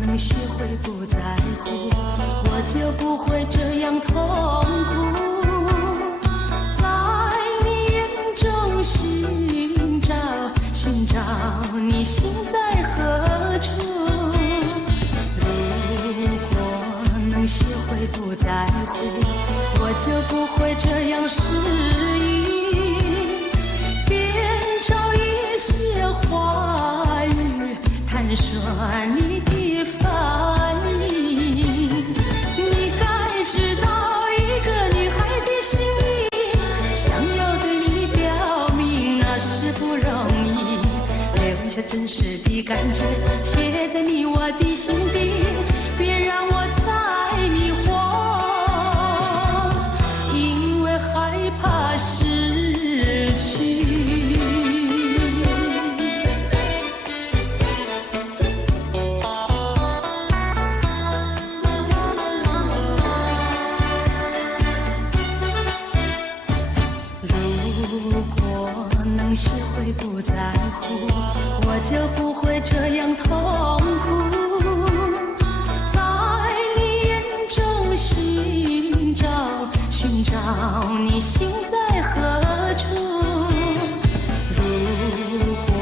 能学会不在乎，我就不会这样痛苦。在你眼中寻找，寻找你心在何处。如果能学会不在乎，我就不会这样失意，边找一些话语探索你的反应。你该知道一个女孩的心意，想要对你表明那是不容易，留下真实的感觉写在你我的心底，别让我再迷惑，因为害怕失去。如果能学会不在乎，我就不会这样痛苦。在你眼中寻找，寻找你心在何处。如果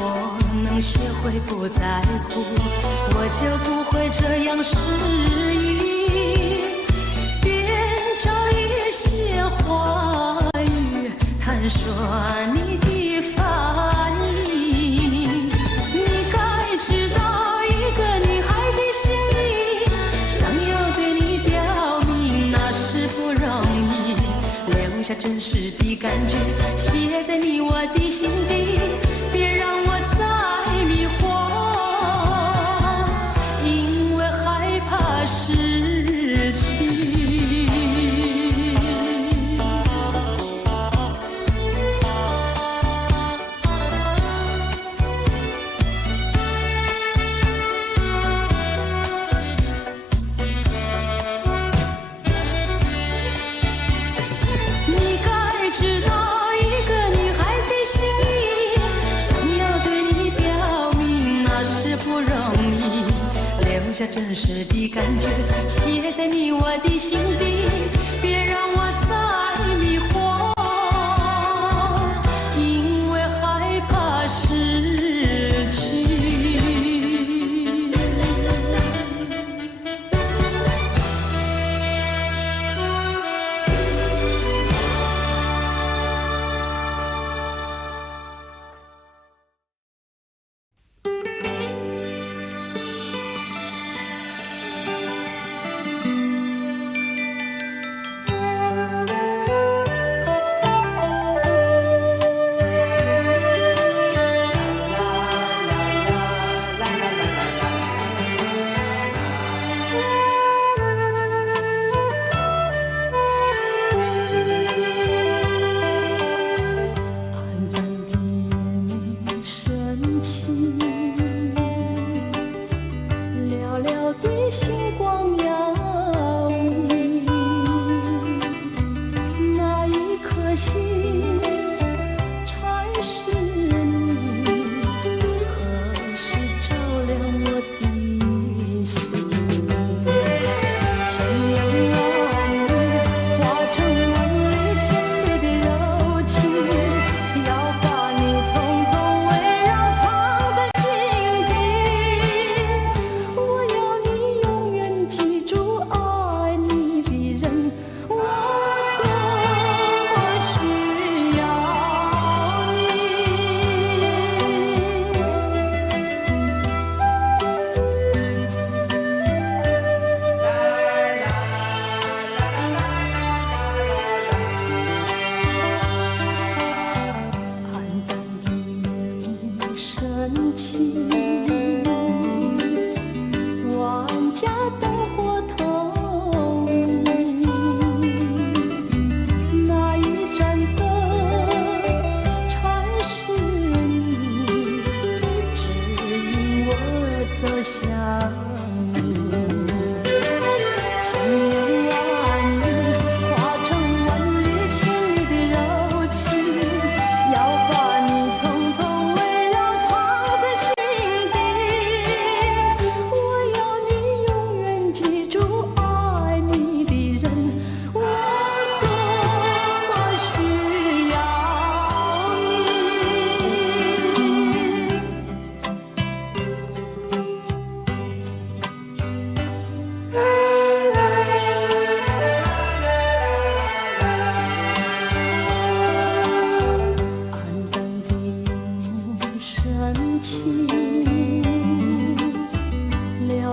能学会不在乎，我就不会这样失意，边找一些话语探索你的反应。你该知道一个女孩的心意，想要对你表明那是不容易，留下真实的感觉写在你我的心底，别让我再迷惑，因为害怕失去。你该知道一个女孩的心意，想要对你表明那是不容易，留下真实的感觉写在你我的心底，别让我再迷惑，因为害怕失去。我要你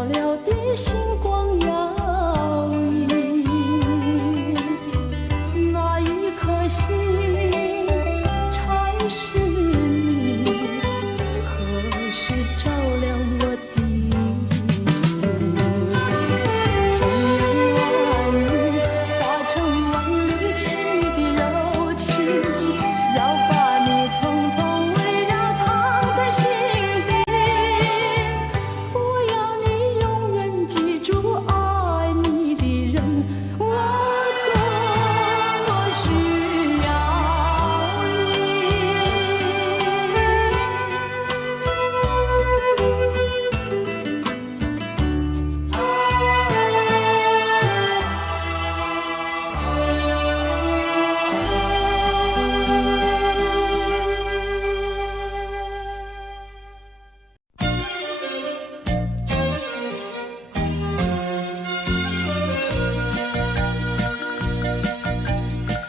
寥寥的星光摇曳，那一颗心才是你，何时照亮我的心？千言万语化成万缕情的柔情，要把你匆匆围绕藏在心底。我要你永远记住爱你的人，我多么需要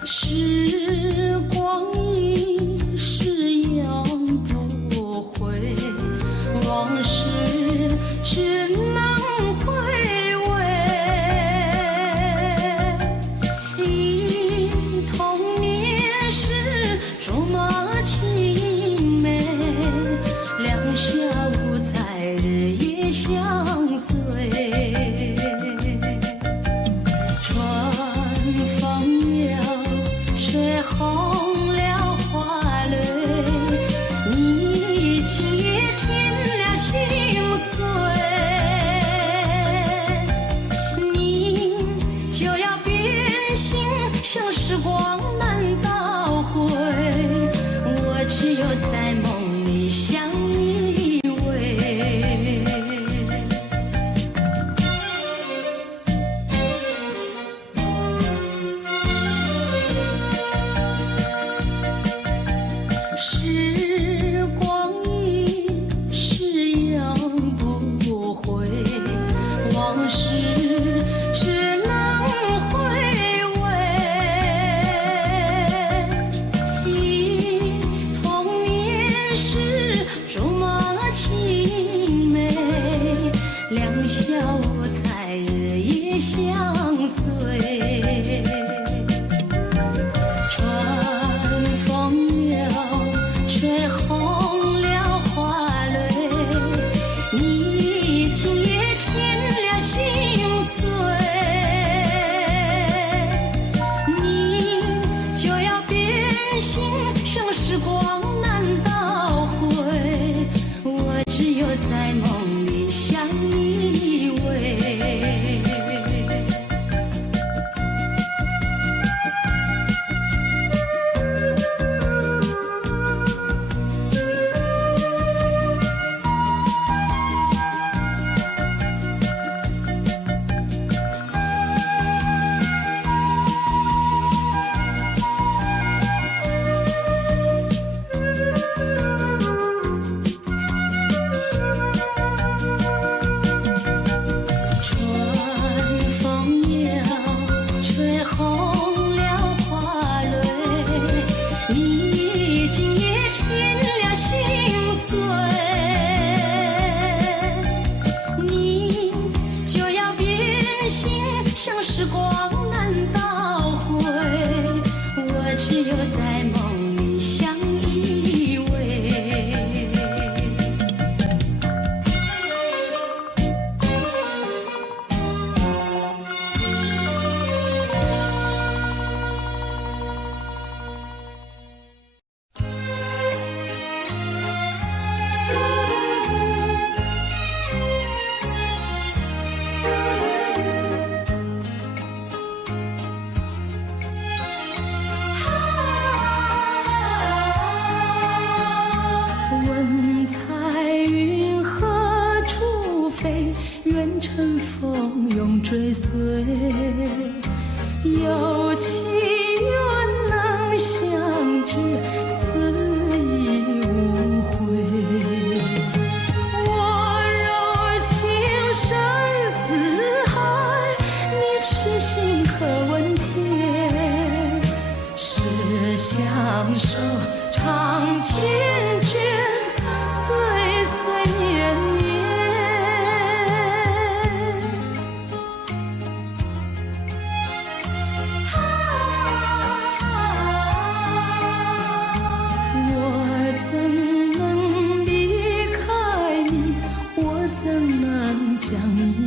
时光一逝永不回，往事只能回味。忆童年时竹马青梅，两小无猜日夜相随。春风摇，吹红了花蕊，你今夜添了心碎，你就要变心，像时光难倒回，我只有在梦里相依偎。时光一逝永不回，往事只能回味。忆童年时竹马青梅，两小无猜日夜相随。春风摇，吹红了花蕊，你今夜添了心碎，你就要变心，像时光难倒回，我只有在梦里相依偎。春风摇，吹红了花蕊，你今夜添了心碎，你就要变心，像时光难倒回，我只有在梦里相依偎。问彩云何处飞，愿乘风永追随。有情愿能相知，死亦无悔。我柔情深似海，你痴心可问天。是相守长缱绻，岁岁年年。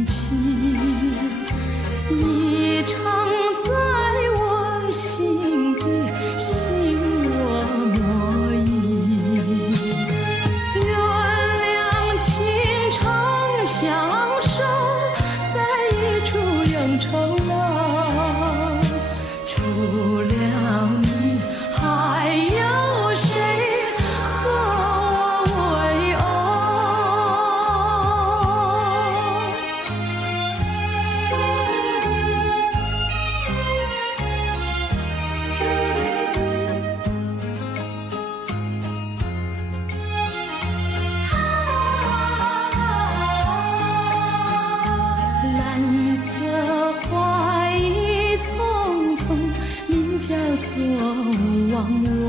情，你常在我心底，心我莫疑。原谅情长相守，在一处永愁老。除了你，还有谁和我为蓝色花已匆匆，名叫做忘我。